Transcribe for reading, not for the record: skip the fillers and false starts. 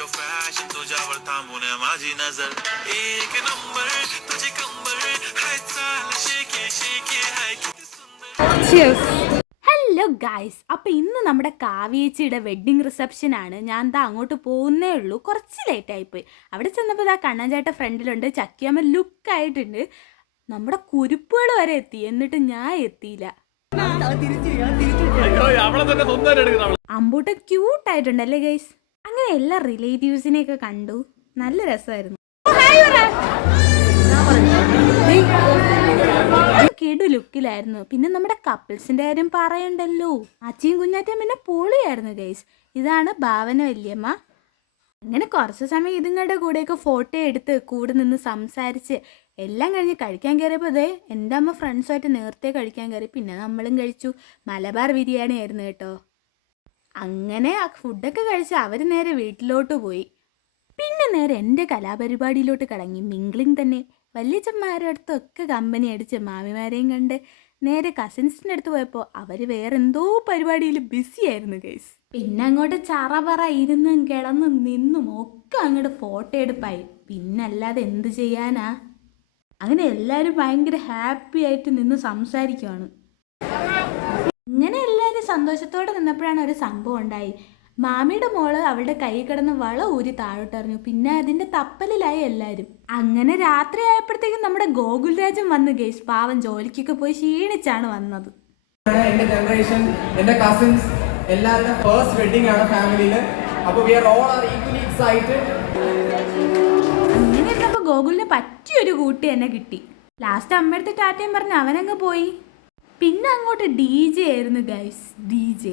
Hello guys, അപ്പോൾ ഇന്ന് നമ്മുടെ കാവ്യേച്ചിയുടെ വെഡ്ഡിങ് റിസപ്ഷൻ ആണ്. ഞാൻ ദാ അങ്ങോട്ട് പോകുന്നേ ഉള്ളൂ. കുറച്ച് ലേറ്റ് ആയിപ്പോയി. അവിടെ ചെന്നപ്പോൾ ദാ കണ്ണൻചേട്ട ഫ്രണ്ടിലുണ്ട്, ചക്കിയമ്മ ലുക്കായിട്ടുണ്ട്. നമ്മുടെ കുരുപ്പുകൾ വരെ എത്തി, എന്നിട്ട് ഞാൻ എത്തിയില്ല. അമ്പൂട്ട ക്യൂട്ടായിട്ടുണ്ടല്ലേ ഗൈസ്. അങ്ങനെ എല്ലാ റിലേറ്റീവ്സിനെയൊക്കെ കണ്ടു, നല്ല രസമായിരുന്നു. കേടു ലുക്കിലായിരുന്നു. പിന്നെ നമ്മുടെ കപ്പിൾസിന്റെ കാര്യം പറയണ്ടല്ലോ, അച്ചിയും കുഞ്ഞാറ്റയും പിന്നെ പൊളിയായിരുന്നു ഗൈസ്. ഇതാണ് ഭാവന വല്യമ്മ. അങ്ങനെ കുറച്ച് സമയം ഇതുങ്ങളുടെ കൂടെയൊക്കെ ഫോട്ടോ എടുത്ത് കൂടെ നിന്ന് സംസാരിച്ച് എല്ലാം കഴിഞ്ഞ് കഴിക്കാൻ കയറിയപ്പോൾ ഇതേ എൻ്റെ അമ്മ ഫ്രണ്ട്സുമായിട്ട് നേരത്തെ കഴിക്കാൻ കയറി. പിന്നെ നമ്മളും കഴിച്ചു. മലബാർ ബിരിയാണി ആയിരുന്നു കേട്ടോ. അങ്ങനെ ആ ഫുഡൊക്കെ കഴിച്ച് അവർ നേരെ വീട്ടിലോട്ട് പോയി. പിന്നെ നേരെ എൻ്റെ കലാപരിപാടിയിലോട്ട് കടങ്ങി. മിംഗ്ലിങ് തന്നെ. വല്യച്ഛന്മാരുടെ അടുത്തൊക്കെ കമ്പനി അടിച്ച് മാമിമാരെയും കണ്ട് നേരെ കസിൻസിൻ്റെ അടുത്ത് പോയപ്പോൾ അവർ വേറെന്തോ പരിപാടിയിൽ ബിസി ആയിരുന്നു ഗൈസ്. പിന്നെ അങ്ങോട്ട് ചറപറ ഇരുന്നും കിടന്നും നിന്നും ഒക്കെ അങ്ങോട്ട് ഫോട്ടോ എടുപ്പായി. പിന്നെ അല്ലാതെ എന്ത് ചെയ്യാനാ. അങ്ങനെ എല്ലാവരും ഭയങ്കര ഹാപ്പി ആയിട്ട് നിന്ന് സംസാരിക്കുവാണ്. ഇങ്ങനെ എല്ലാവരും സന്തോഷത്തോടെ നിന്നപ്പോഴാണ് ഒരു സംഭവം ഉണ്ടായി. മാമിയുടെ മോള് അവളുടെ കൈ കിടന്ന് വള ഊരി താഴോട്ടെറിഞ്ഞു. പിന്നെ അതിന്റെ തപ്പലിലായി എല്ലാവരും. അങ്ങനെ രാത്രി ആയപ്പോഴത്തേക്കും നമ്മുടെ ഗോകുൽരാജൻ വന്നു ഗൈസ്. പാവം ജോലിക്കൊക്കെ പോയി ക്ഷീണിച്ചാണ് വന്നത്. എന്റെ ജനറേഷൻ, എന്റെ കസിൻസ് എല്ലാവരുടെ ഫസ്റ്റ് വെഡിങ് ആണ് ഫാമിലിയില്. അപ്പോൾ we are all equally excited. അങ്ങനെ ഇരുന്നപ്പോൾ ഗോകുലിന് പറ്റിയൊരു കൂട്ടി എന്നെ കിട്ടി. ലാസ്റ്റ് അമ്മയടുത്ത് ടാറ്റയും പറഞ്ഞ് അവനങ്ങ് പോയി. പിന്നെ അങ്ങോട്ട് DJ ആയിരുന്നു ഗൈസ്. DJ